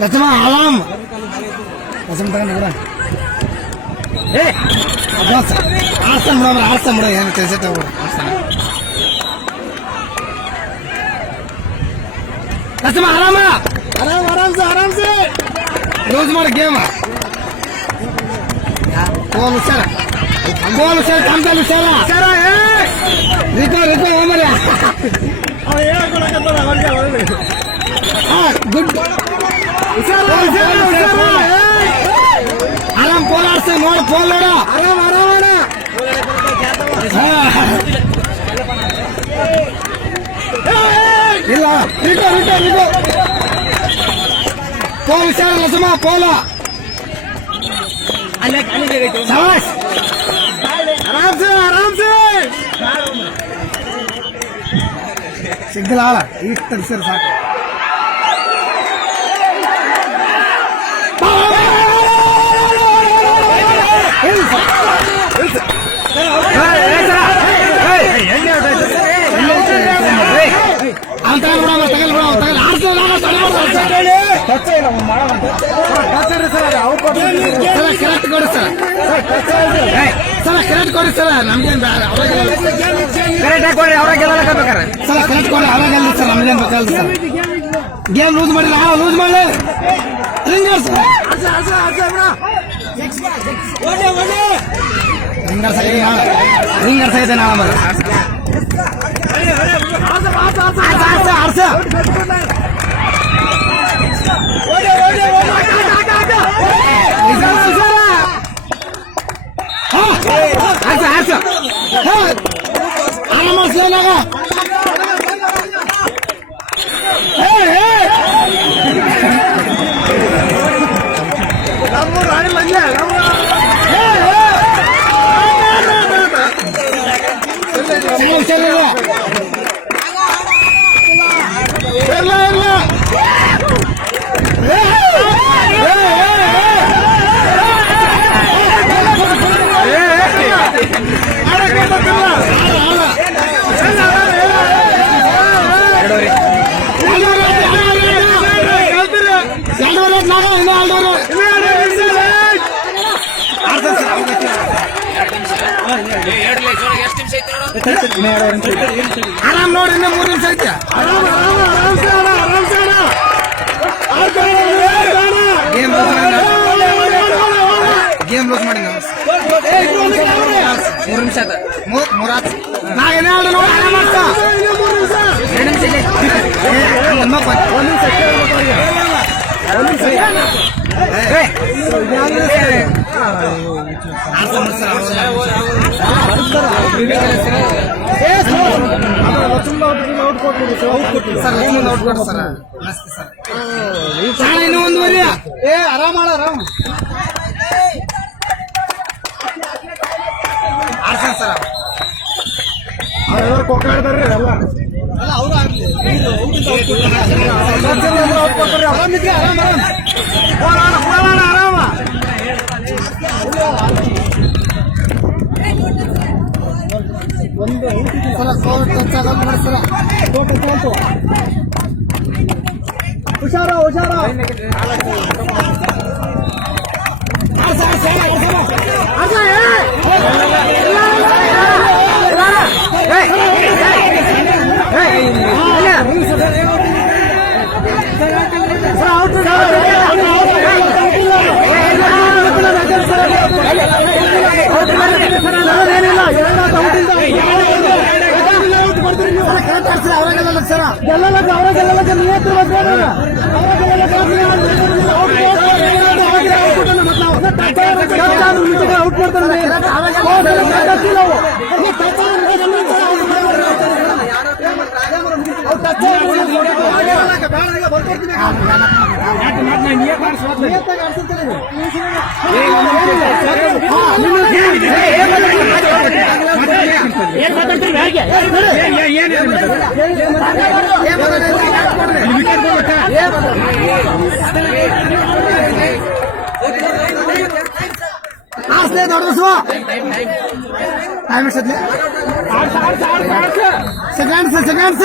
ಕಚಮ ಆರಾಮ್ ಕಚಮ ತಗೊಂಡ ಆಡ್ತಾನ ಬಿಡ ಆಡ್ತಾನ ಬಿಡ ಏನು ಕೆಲಸ ತಗೋಬಿಡ ಕಚಮ ಆರಾಮ ಆರಾಮ್ ಆರಾಮ್ಸೆ ಆರಾಮ್ಸೆ ಯೂಸ್ ಮಾಡಿ ಗೇಮ್ ಫೋನ್ ಹುಷಾರ ಫೋನ್ ಹುಷಾರ ಕಾಮ್ತಾನ ಹುಷಾರ ರಿಕೋ ರಿಕೋ ಹೋಮರಿ ಗುಡ್ ಆರಾಮ್ ಫೋನ್ ಆಡ್ಸ ನೋಡ ಫೋನ್ ನೋಡ ಆರಾಮ್ ಆರಾಮ ಇಲ್ಲ ರಿಕೋ ರಿಕೋ ರಿಕೋ ಫೋನ್ ಹುಷಾರ ರಸಮ ಫೋಲ शाबाश आराम से सिग्नल आला एक तरफ से साथ ಕರೆಕ್ಟ್ ಕೊಡಿ ಸರ್ ನಮ್ಗೇನ್ ಕರೆಕ್ಟ್ ಕೊಡ್ರಿ ಅವ್ರಾಗೆಲ್ಲ ಬೇಕಾರೆ ಸರ್ ಕರೆಕ್ಟ್ ಕೊಡ್ರಿ ಅವಾಗೆಲ್ಲ ಸರ್ ನಮ್ಗೇನ್ ಬೇಕಾಗಲ್ಲ ಸರ್ ಗೇಮ್ ಲೂಸ್ ಮಾಡಿ ಲೂಸ್ ಮಾಡಿ ರಿಂಗರ್ಸ್ ಐತೆ ನಾಳೆ ಆರಾಮ್ ನೋಡಿ ಇನ್ನ 3 ನಿಮಿಷ ಐತೆ ಗೇಮ್ ಲೂಸ್ ಮಾಡಿ 3 ನಿಮಿಷ ನಾ ಏನೇ ಹೇಳಿ ನೋಡಿ ಆರಾಮ್ ಆಗ್ತಾ 2 ನಿಮಿಷ ಇನ್ನು ಒಂದುವರೆ ಆರಾಮ ಆರಾಮ್ ಆಡ್ಸನ್ ಸರ್ ಅವ್ರೆಲ್ಲರೂ ಕೊಕ್ಕ ಆಡ್ತಾರ್ರಿ ಎಲ್ಲ ಅವರು ಆರಾಮಿದ್ರಿ ಆರಾಮ ಆರಾಮ ಒಂದು ಹುಷಾರ ಔಟ್ ಮಾಡ್ತಾರೆ ದೊಡ್ಡ ಟೈಮ್ ಎಷ್ಟೊತ್ಲೆ ಸೆಕೆಂಡ್ಸ್